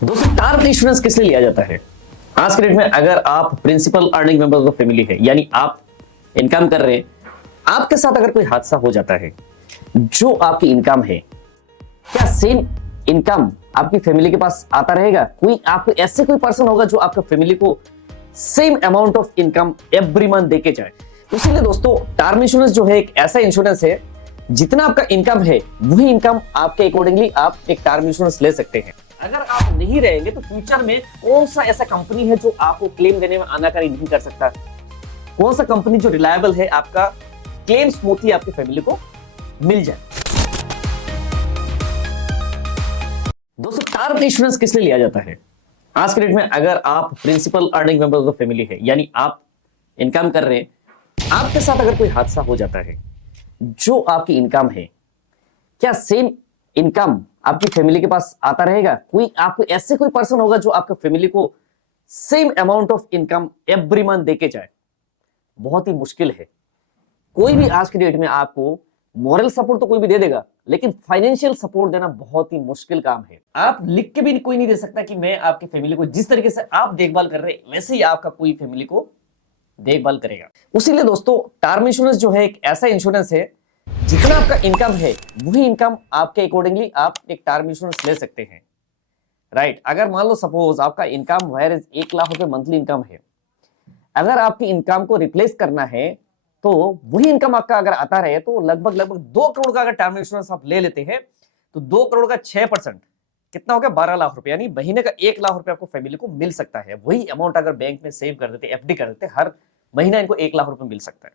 दोस्तों term insurance किस लिए लिया जाता है? आज के डेट में अगर आप principal earning member of family है, यानी आप इनकम कर रहे हैं, आपके साथ अगर कोई हादसा हो जाता है, जो आपकी इनकम है, क्या सेम इनकम आपकी फैमिली के पास आता रहेगा? कोई आपको ऐसे कोई पर्सन होगा जो आपका फैमिली को same amount of income every month देके जाए? इसीलिए दोस्तों टर्म इंश्योरेंस जो है एक ऐसा इंश्योरेंस है, जितना आपका इनकम है वही इनकम आपके अकॉर्डिंगली आप एक टर्म इंश्योरेंस ले सकते हैं। अगर आप नहीं रहेंगे तो फ्यूचर में कौन सा ऐसा कंपनी है जो आपको क्लेम देने में आनाकानी नहीं कर सकता? कौन सा कंपनी जो रिलायबल है, आपका क्लेम स्मूथली आपकी फैमिली को मिल जाए? दोस्तों टर्म इंश्योरेंस किस लिए लिया जाता है? आज के डेट में अगर आप principal earning member of family है, यानी आप इनकम कर रहे हैं, आपके साथ अगर कोई हादसा हो जाता है, जो आपकी इनकम है, क्या सेम इनकम आपकी फैमिली के पास आता रहेगा? कोई आपको ऐसे कोई पर्सन होगा जो आपका फैमिली को same amount of income every month देके जाए? बहुत ही मुश्किल है। कोई भी आज की डेट में आपको मॉरल सपोर्ट तो कोई भी दे देगा, लेकिन फाइनेंशियल सपोर्ट देना बहुत ही मुश्किल काम है। आप लिख के भी कोई नहीं दे सकता कि मैं आपकी फैमिली को जिस तरीके से आप देखभाल कर रहे हैं वैसे ही आपका कोई फैमिली को देखभाल करेगा। उसीलिए दोस्तों टर्म इंश्योरेंस जो है एक ऐसा इंश्योरेंस है, जितना आपका इनकम है वही इनकम आपके अकॉर्डिंगली आप एक टर्म इंश्योरेंस ले सकते हैं। राइट? अगर मान लो सपोज आपका इनकम वेयर 1 लाख रुपए मंथली इनकम है, अगर आपकी इनकम को रिप्लेस करना है तो वही इनकम आपका अगर आता रहे तो लगभग 2 करोड़ का अगर टर्म इंश्योरेंस आप ले लेते हैं तो 2 करोड़ का 6% कितना हो गया? 12 लाख रुपए, यानी महीने का 1 लाख रुपए आपको फैमिली को मिल सकता है। वही अमाउंट अगर बैंक में सेव कर देते, एफडी कर देते, हर महीना इनको 1 लाख रुपए मिल सकता है।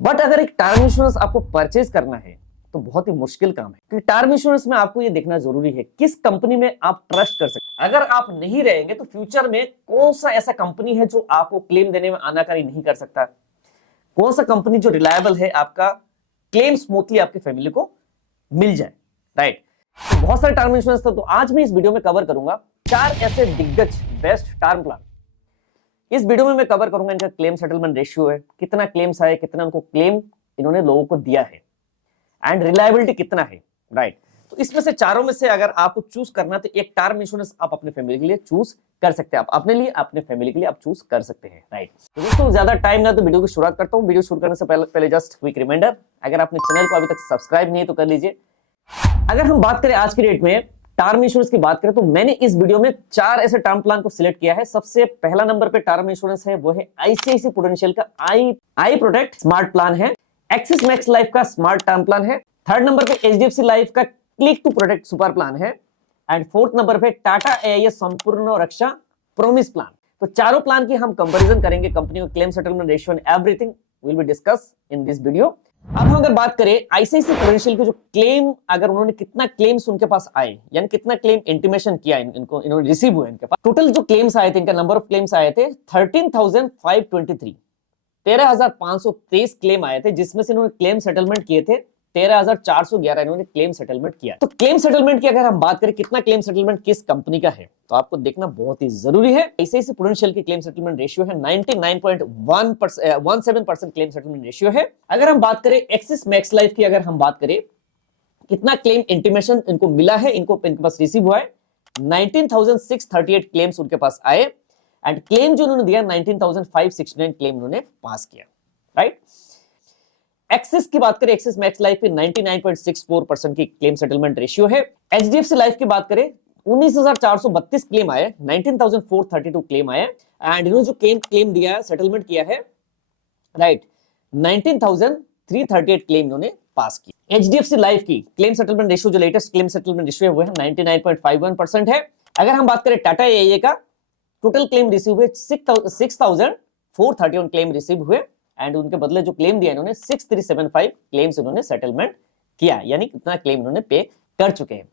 बट अगर एक टर्म इंश्योरेंस आपको परचेज करना है तो बहुत ही मुश्किल काम है, क्योंकि टर्म इंश्योरेंस में आपको ये देखना जरूरी है किस कंपनी में आप ट्रस्ट कर सकते हैं। अगर आप नहीं रहेंगे तो फ्यूचर में कौन सा ऐसा कंपनी है जो आपको क्लेम देने में आनाकानी नहीं कर सकता? कौन सा कंपनी जो रिलायबल है, आपका क्लेम स्मूथली आपकी फैमिली को मिल जाए? राइट? तो बहुत सारे टर्म इंश्योरेंस था, तो आज मैं इस वीडियो में कवर करूंगा 4 ऐसे दिग्गज बेस्ट टर्म प्लान। इस वीडियो में मैं कवर करूंगा इनका क्लेम सेटलमेंट रेशियो है, कितना क्लेम्स आए, कितना उनको क्लेम इन्होंने लोगों को दिया है, एंड रिलायबिलिटी कितना है। राइट? तो इसमें से चारों में से अगर आपको चूज करना तो एक टर्म इंश्योरेंस आप अपने फैमिली के लिए चूज कर सकते हैं, आप अपने लिए, अपने फैमिली के लिए आप चूज कर सकते हैं। राइट? तो दोस्तों ज्यादा टाइम ना तो वीडियो की शुरुआत करता हूं। वीडियो शुरू करने से पहले जस्ट क्विक रिमाइंडर, अगर आपने चैनल को अभी तक सब्सक्राइब नहीं है तो कर लीजिए। अगर हम बात करें आज की डेट में टर्म इंश्योरेंस की बात करें तो मैंने इस वीडियो में 4 ऐसे टर्म प्लान को सिलेक्ट किया है। सबसे पहला नंबर पे टर्म इंश्योरेंस है, वो है आईसीआईसीआई प्रूडेंशियल का आई प्रोटेक्ट स्मार्ट प्लान है। एक्सिस मैक्स लाइफ का स्मार्ट टर्म प्लान है। थर्ड नंबर पे एचडीएफसी लाइफ का click to protect super plan है। एंड फोर्थ नंबर पे टाटा एआईएस संपूर्ण रक्षा प्रोमिस प्लान। तो चारों प्लान की हम कंपैरिजन करेंगे, कंपनी का claim settlement ratio and everything will be discuss in this video. अब हम अगर बात करें आईसीआईसीआई प्रूडेंशियल के जो क्लेम, अगर उन्होंने कितना क्लेम्स उनके पास आए, यानी कितना क्लेम इंटीमेशन किया इनको इन्होंने रिसीव हुए, इनके पास टोटल जो क्लेम्स आए थे, इनका नंबर ऑफ क्लेम्स आए थे 13,523, 13,523 क्लेम आए थे, जिसमें से इन्होंने क्लेम सेटलमेंट किए थे 13,411 इन्होंने क्लेम सेटलमेंट किया। तो क्लेम सेटलमेंट की अगर हम बात करें कितना क्लेम सेटलमेंट किस कंपनी का है, तो आपको देखना बहुत ही जरूरी है। आईसीआईसीआई प्रूडेंशियल की क्लेम सेटलमेंट रेशियो है 99.17% क्लेम सेटलमेंट रेशियो है। अगर हम बात करें एक्सिस मैक्स लाइफ की, अगर हम बात करें कितना क्लेम इंटीमेशन इनको मिला है, इनके पास रिसीव हुआ है 19,638 क्लेम्स उनके पास आए, एंड क्लेम जो उन्होंने दिया 19,569 क्लेम उन्होंने पास किया। राइट? एक्सिस की बात करें, एक्सिस मैक्स लाइफ की 99.64% की क्लेम सेटलमेंट रेशियो है। एचडीएफसी लाइफ की बात करें 19,432 क्लेम आए, 19,432 क्लेम आए, एंड इन्होंने जो क्लेम दिया है, सेटलमेंट किया है, राइट, 19,338 क्लेम इन्होंने पास किया। एचडीएफसी लाइफ की क्लेम सेटलमेंट रेशियो, जो लेटेस्ट क्लेम सेटलमेंट रेशियो है, वो है 99.51% है। अगर हम बात करें टाटा एआईए का, टोटल क्लेम रिसीव हुए 6,431 क्लेम रिसीव हुए, एंड उनके बदले जो क्लेम दिया इन्होंने 6,375 क्लेम्स इन्होंने सेटलमेंट किया, यानी कितना क्लेम इन्होंने पे कर चुके हैं।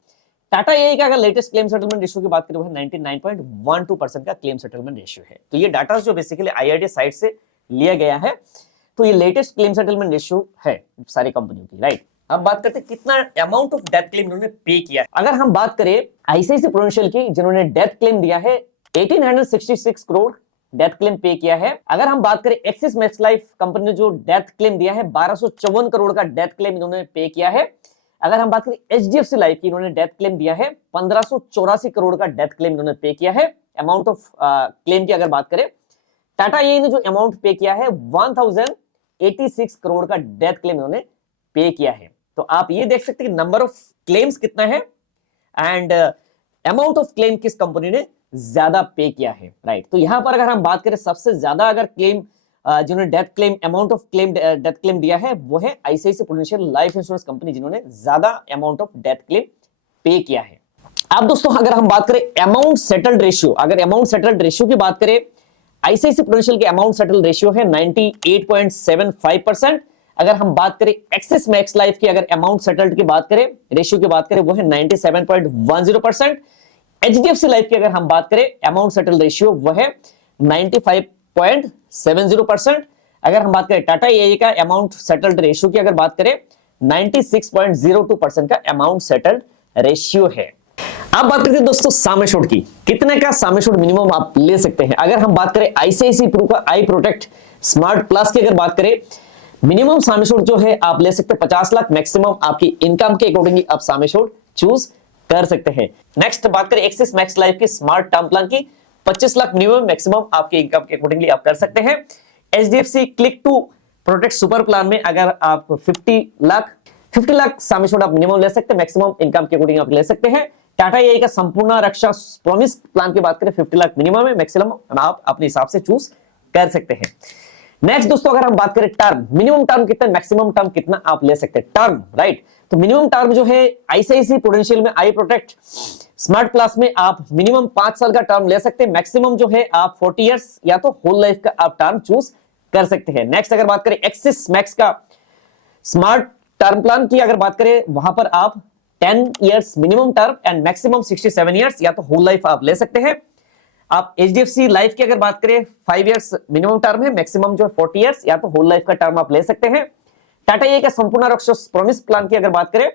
टाटा एआई का अगर लेटेस्ट क्लेम सेटलमेंट रेशियो की बात करें वो है 99.12% का क्लेम सेटलमेंट रेशियो है। तो ये डाटा जो बेसिकली आईआरडीए साइट से लिया गया है, तो ये लेटेस्ट क्लेम सेटलमेंट रेशियो है सारी कंपनियों की। राइट? अब बात करते हैं कितना अमाउंट ऑफ डेथ क्लेम इन्होंने पे किया है। अगर हम बात करें आईसीआईसीआई प्रूडेंशियल की, जिन्होंने डेथ क्लेम दिया है 1866 करोड़ डेथ क्लेम पे किया है। अगर हम बात करें एक्सिस मैक्स लाइफ कंपनी ने जो डेथ क्लेम दिया है 1254 करोड़ का डेथ क्लेम इन्होंने पे किया है, अगर हम बात करें एचडीएफसी लाइफ की, इन्होंने डेथ क्लेम दिया है 1584 करोड़ का डेथ क्लेम इन्होंने पे किया है। अमाउंट ऑफ क्लेम की अगर बात करें, टाटा एआई ने जो अमाउंट पे किया है 1086 करोड़ का डेथ क्लेम इन्होंने पे किया है। तो आप ये देख सकते हैं कि नंबर ऑफ क्लेम्स कितना है एंड अमाउंट ऑफ क्लेम किस कंपनी ने ज्यादा पे किया है, राइट। तो यहां पर अगर हम बात करें सबसे ज्यादा अगर क्लेम जिन्होंने death claim amount of claim death claim दिया है वो है ICICI prudential life insurance company, जिन्होंने ज्यादा अमाउंट ऑफ डेथ क्लेम पे किया है। अब दोस्तों अगर हम बात करें अमाउंट सेटल्ड रेशियो, अगर अमाउंट सेटल्ड रेशियो की बात करें, आईसीआईसीआई प्रूडेंशियल के अमाउंट सेटल्ड रेशियो है 98.75%। अगर हम बात करें एक्सिस मैक्स लाइफ की अगर अमाउंट सेटल्ड की बात करें, रेशियो की बात करें, वो है 97.10%। एचडीएफसी लाइफ की अगर हम बात करें अमाउंट सेटल्ड रेशियो वो है 95.70%। अगर हम बात करें टाटा एआई का अमाउंट सेटल्ड रेशियो की अगर बात करें 96.02% का अमाउंट सेटल्ड रेशियो है। अब बात करते हैं दोस्तों सम एश्योर्ड की, कितने का सम एश्योर्ड मिनिमम आप ले सकते हैं। अगर हम बात करें आईसीआईसीआई प्रू का आई प्रोटेक्ट स्मार्ट प्लस की अगर बात करें, मिनिमम सम एश्योर्ड जो है आप ले सकते हैं 50 लाख, मैक्सिमम आपकी इनकम के अकॉर्डिंग आप सम एश्योर्ड चूज कर सकते हैं। नेक्स्ट बात करें एक्सिस मैक्स लाइफ की स्मार्ट टर्म प्लान की, 25 लाख मिनिमम, मैक्सिमम आपके इनकम के अकॉर्डिंगली आप कर सकते हैं। HDFC click to protect super plan में अगर आप 50 लाख सम एश्योर्ड आप मिनिमम ले सकते हैं, मैक्सिमम इनकम के अकॉर्डिंग आप ले सकते हैं। टाटा एआई का संपूर्ण रक्षा प्रॉमिस प्लान की बात करें 50 लाख मिनिमम है, मैक्सिमम आप अपने हिसाब से चूज कर सकते हैं। नेक्स्ट दोस्तों अगर हम बात करें टर्म, मिनिमम टर्म कितना, मैक्सिमम टर्म कितना आप ले सकते हैं, टर्म, राइट। तो मिनिमम टर्म जो है आईसीआईसीआई प्रूडेंशियल में आई प्रोटेक्ट स्मार्ट प्लस में आप मिनिमम 5 साल का टर्म ले सकते हैं, मैक्सिमम जो है आप 40 इयर्स या तो होल लाइफ का आप टर्म चूज कर सकते हैं। नेक्स्ट अगर बात करें एक्सिस मैक्स का स्मार्ट टर्म प्लान की अगर बात करें, वहां पर आप 10 years minimum term and maximum 67 years या तो होल लाइफ आप ले सकते हैं। आप एचडीएफसी लाइफ की अगर बात करें 5 इयर्स मिनिमम टर्म है, मैक्सिमम जो है 40 इयर्स या तो होल लाइफ का टर्म आप ले सकते हैं। टाटा एआई का संपूर्ण रक्षा प्रॉमिस प्लान की अगर बात करें,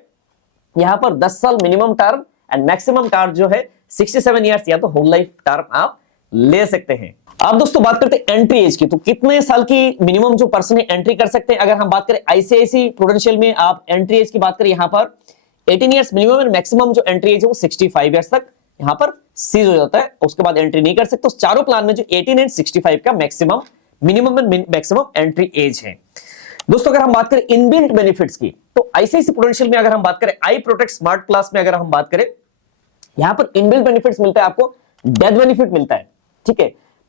यहां पर 10 साल minimum term and maximum term जो है 67 इयर्स या तो होल लाइफ टर्म आप ले सकते हैं। अब दोस्तों बात करते हैं एंट्री एज की, तो कितने साल की मिनिमम जो पर्सन एंट्री कर सकते हैं। अगर हम बात करें आईसीआईसीआई प्रूडेंशियल में आप एंट्री एज की बात करें, यहां पर 18 इयर्स मिनिमम एंड मैक्सिमम जो एंट्री एज है वो 65 इयर्स तक यहां पर सीज हो जाता है, उसके बाद एंट्री नहीं कर सकते। तो चारों प्लान में जो 18 एंड 65 का maximum minimum and maximum entry age है। दोस्तों अगर हम बात करें इनबिल्ट बेनिफिट्स की, तो आईसीआईसीआई प्रूडेंशियल में अगर हम बात करें आई प्रोटेक्ट स्मार्ट प्लस में अगर हम बात करें, यहां पर इनबिल्ट बेनिफिट्स मिलता है आपको, डेथ बेनिफिट मिलता है, ठीक है।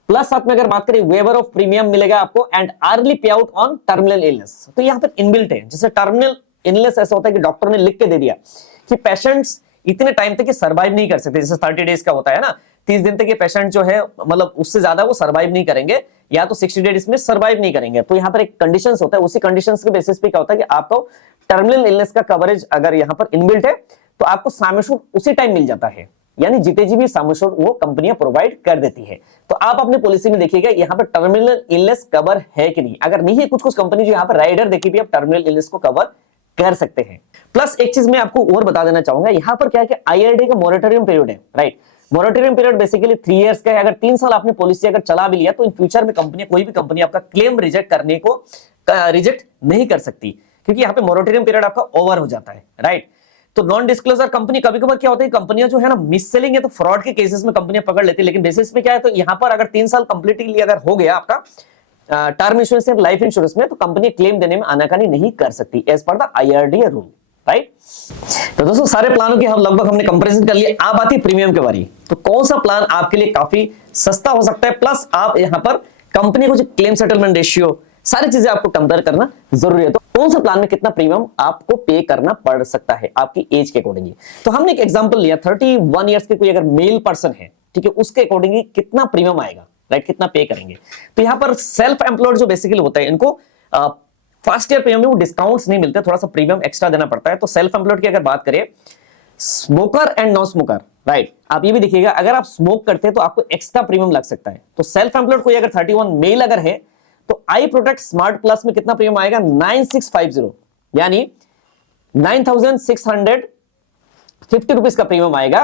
प्लस साथ में अगर बात करें वेवर ऑफ प्रीमियम मिलेगा आपको एंड अर्ली पे आउट ऑन टर्मिनल इलनेस। तो यहां पर इनबिल्ट है, जैसे टर्मिनल इलनेस ऐसा होता है कि डॉक्टर ने लिख के दे दिया कि पेशेंट्स इतने टाइम तक सर्वाइव नहीं कर सकते, जैसे 30 डेज का होता है ना, 30 दिन तक ये पेशेंट जो है मतलब उससे ज्यादा वो सर्वाइव नहीं करेंगे या तो 60 डेज में सर्वाइव नहीं करेंगे। तो यहाँ पर एक कंडीशंस होता है, उसी कंडीशंस के बेसिस पे क्या होता है कि आपको टर्मिनल इलनेस का कवरेज अगर यहाँ पर इनबिल्ट है तो आपको सम एश्योर्ड उसी टाइम मिल जाता है, यानी जीते जी भी सम एश्योर्ड वो कंपनियां प्रोवाइड कर देती है। तो आप अपने पॉलिसी में देखिएगा यहाँ पर टर्मिनल इलनेस कवर है कि नहीं, अगर नहीं है कुछ कंपनी जो यहाँ पर राइडर देखी भी आप टर्मिनल इलनेस को कवर कर सकते हैं। प्लस एक चीज मैं आपको और बता देना चाहूंगा, यहाँ पर क्या है कि आईआरडी का मॉरेटोरियम पीरियड है, right. Moratorium period basically 3 years का है। अगर 3 साल आपने पॉलिसी अगर चला भी लिया तो इन फ्यूचर में कंपनी, कोई भी कंपनी आपका क्लेम रिजेक्ट करने को रिजेक्ट नहीं कर सकती, क्योंकि यहाँ पे मॉरेटोरियम पीरियड आपका ओवर हो जाता है, राइट। तो नॉन डिस्क्लोजर कंपनी, कभी कभी क्या होता है कंपनियां जो है ना मिस सेलिंग है तो फ्रॉड के केसेस में कंपनियां पकड़ लेती है, लेकिन बेसिस पे क्या है, तो यहाँ पर अगर 3 साल कंप्लीटली अगर हो गया आपका टर्म इंश्योरेंस या लाइफ इंश्योरेंस में, तो कंपनी क्लेम देने में आनाकानी नहीं कर सकती as per the IRDA rule, right. तो दोस्तों सारे प्लानों की हम लगभग हमने कंपैरिजन कर लिया। अब आती है प्रीमियम के बारी, तो कौन सा प्लान आपके लिए काफी सस्ता हो सकता है, प्लस आप यहाँ पर कंपनी को जो क्लेम सेटलमेंट रेशियो सारी चीजें आपको कंपेयर करना जरूरी है। तो कौन सा प्लान में कितना प्रीमियम आपको पे करना पड़ सकता है आपकी एज के अकॉर्डिंगली। तो हमने एक एग्जांपल लिया 31 इयर्स के कोई अगर मेल पर्सन है, ठीक है, उसके अकॉर्डिंगली कितना प्रीमियम आएगा, राइट, कितना पे करेंगे। तो यहाँ पर सेल्फ एम्प्लॉयड जो बेसिकली होता है इनको फर्स्ट ईयर प्रीमियम में वो डिस्काउंट्स नहीं मिलते, थोड़ा सा प्रीमियम एक्स्ट्रा देना पड़ता है। तो सेल्फ एम्प्लॉयड की अगर बात करें, smoker and non smoker, right, आप ये भी देखिएगा अगर आप स्मोक करते हैं तो आपको एक्स्ट्रा प्रीमियम लग सकता है। तो सेल्फ एम्प्लॉयड कोई अगर 31 मेल अगर है तो आई प्रोटेक्ट स्मार्ट प्लस में कितना प्रीमियम आएगा, 9650 यानी 9650 रुपीज का प्रीमियम आएगा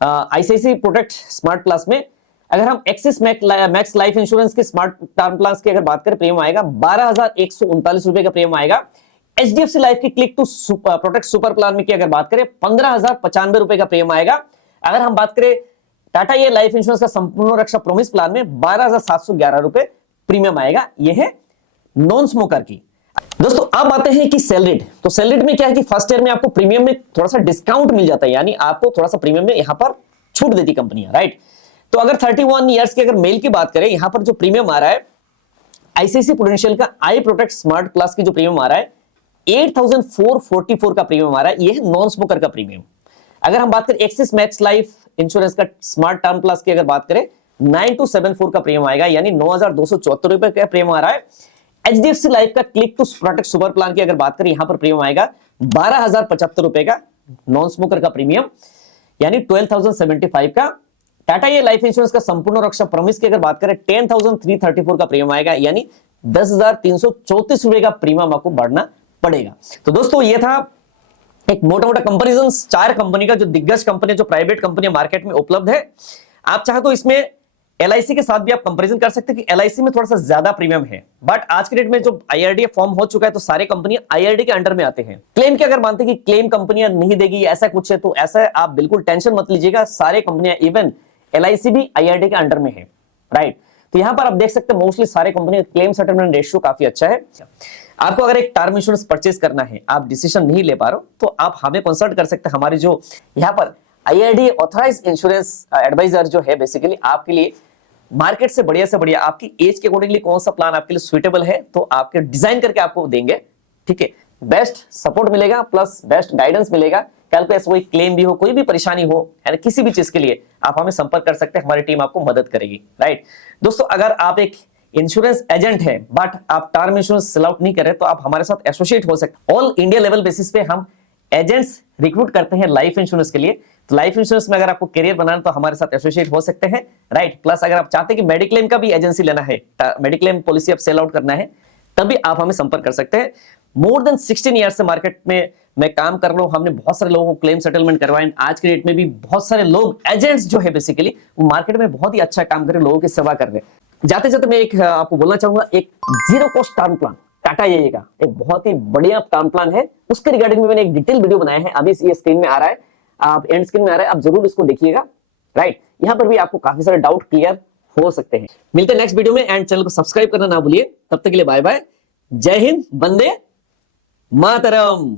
आईसीआईसीआई प्रोटेक्ट स्मार्ट प्लस में। अगर हम एक्सिस मैक्स लाइफ इंश्योरेंस के स्मार्ट टर्म प्लान की अगर बात करें, प्रीमियम आएगा 12,139 रुपए का प्रीमियम आएगा। HDFC लाइफ की click to protect super plan में की अगर बात करें 15,095 रुपए का प्रीमियम आएगा। अगर हम बात करें टाटा ये लाइफ इंश्योरेंस का संपूर्ण रक्षा प्रोमिस प्लान में 12,711 रुपए प्रीमियम आएगा। यह है नॉन स्मोकर की। दोस्तों अब आते हैं कि सैलरीड। तो सैलरीड में क्या है कि फर्स्ट ईयर में आपको प्रीमियम में थोड़ा सा डिस्काउंट मिल जाता है, यानी आपको थोड़ा सा प्रीमियम में यहां पर छूट देती कंपनियां, राइट। तो अगर 31 ईयर्स की अगर मेल की बात करें, यहां पर जो प्रीमियम आ रहा है आईसीआईसी प्रूडेंशियल का आई प्रोटेक्ट स्मार्ट प्लस की जो प्रीमियम आ रहा है 8,444 का प्रीमियम आ रहा है। यह है नॉन स्मोकर का प्रीमियम। अगर हम बात करें एक्सिस मैक्स लाइफ इंश्योरेंस का स्मार्ट टर्म प्लस की अगर बात करें 9274 का प्रीमियम आएगा, यानी 9,274 रुपए का प्रीमियम आ रहा है। एचडीएफसी लाइफ का click to protect super plan की अगर बात करें, यहां पर प्रीमियम आएगा 12,075 रुपए का नॉन स्मोकर का प्रीमियम, यानी 12,075 का। टाटा ये लाइफ इंश्योरेंस का संपूर्ण रक्षा प्रॉमिस की अगर बात करें 10,334 का प्रीमियम आएगा, यानी 10,334 रुपए का प्रीमियम आपको बढ़ना पड़ेगा। तो दोस्तों ये था एक मोटा मोटा कंपैरिजन 4 कंपनी का, जो दिग्गज कंपनी, जो प्राइवेट कंपनी मार्केट में उपलब्ध है। आप चाहे तो इसमें एलआईसी के साथ भी आप कंपैरिजन कर सकते हैं कि एलआईसी में थोड़ा सा ज्यादा प्रीमियम है, बट आज के डेट में जो आईआरडीए फॉर्म हो चुका है तो सारे कंपनियां आईआरडी के अंडर में आते हैं। क्लेम की अगर मानते हैं कि क्लेम कंपनियां नहीं देगी ऐसा कुछ है, तो ऐसा आप बिल्कुल टेंशन मत लीजिएगा। सारे कंपनियां, इवन एलआईसी भी आईआरडी के अंडर में है, राइट। तो यहां पर आप देख सकते हैं मोस्टली सारे कंपनी क्लेम सेटलमेंट रेशियो काफी अच्छा है। आपको अगर एक टर्म इंश्योरेंस परचेज करना है, आप डिसीजन नहीं ले पा रहे हो, तो आप हमें कंसल्ट कर सकते हैं। हमारी जो यहाँ पर आईआरडी ऑथराइज इंश्योरेंस एडवाइजर जो है, बेसिकली आपके लिए मार्केट से बढ़िया आपकी एज के अकॉर्डिंगली कौन सा प्लान आपके लिए सुइटेबल है, तो आपके डिजाइन करके आपको देंगे, ठीक है। बेस्ट सपोर्ट मिलेगा प्लस बेस्ट गाइडेंस मिलेगा। कल को ऐसा कोई क्लेम भी हो, कोई भी परेशानी हो, यानी किसी भी चीज के लिए आप हमें संपर्क कर सकते हैं, हमारी टीम आपको मदद करेगी, राइट। दोस्तों अगर आप एक इंश्योरेंस एजेंट है बट आप टर्म इंश्योरेंस सेल आउट नहीं कर रहे, तो आप हमारे साथ एसोसिएट हो सकते हैं। ऑल इंडिया लेवल बेसिस पे हम एजेंट्स रिक्रूट करते हैं लाइफ इंश्योरेंस के लिए। तो लाइफ इंश्योरेंस में अगर आपको करियर बनाना तो हमारे साथ एसोसिएट हो सकते हैं, राइट। प्लस अगर आप चाहते हैं कि मेडिक्लेम का भी एजेंसी लेना है, मेडिक्लेम पॉलिसी आप सेल आउट करना है, तभी आप हमें संपर्क कर सकते हैं। मोर देन 16 ईयर्स से मार्केट में मैं काम कर रहा हूं। हमने बहुत सारे लोगों को क्लेम सेटलमेंट करवाए। आज के डेट में भी बहुत सारे लोग एजेंट्स जो है बेसिकली वो मार्केट में बहुत ही अच्छा काम कर रहे हैं, लोगों की सेवा कर रहे हैं। जाते जाते मैं एक आपको बोलना चाहूंगा, एक zero cost term plan Tata ये का एक बहुत ही बढ़िया टर्म प्लान है, उसके रिगार्डिंग में मैंने एक डिटेल वीडियो बनाया है। अभी ये स्क्रीन में आ रहा है, आप एंड स्क्रीन में आ रहा है, आप जरूर इसको देखिएगा, राइट। यहां पर भी आपको काफी सारे डाउट क्लियर हो सकते हैं। मिलते हैं नेक्स्ट वीडियो में, एंड चैनल को सब्सक्राइब करना ना भूलिए। तब तक के लिए बाय बाय, जय हिंद, वंदे मातरम।